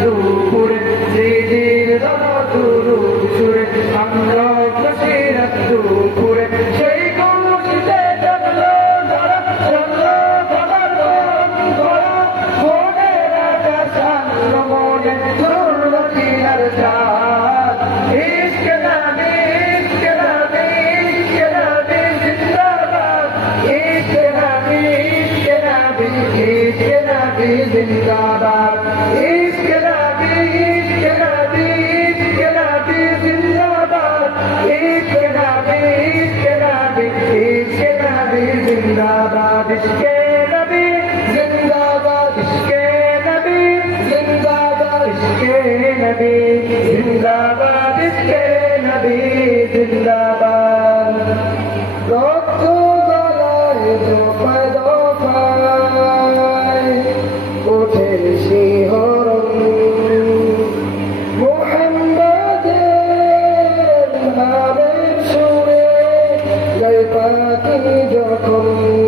দুপুরে যেদিন দুরু সুরে আমরা খুশিরা দুপুরে সেই খুশিতে জানলো ধরা জানলো ধরা ধরা মনে রাখা জানলো মনে, ধরলো কিনার জিন্দাবাদ। जिंदाबाद इसके नबी जिंदाबाद इसके नबी जिंदाबाद इसके नबी जिंदाबाद इसके नबी जिंदाबाद রক্ত গলায় দোপা দোপায় ওঠে শিহরণ মোহাম্মদের নাম যখন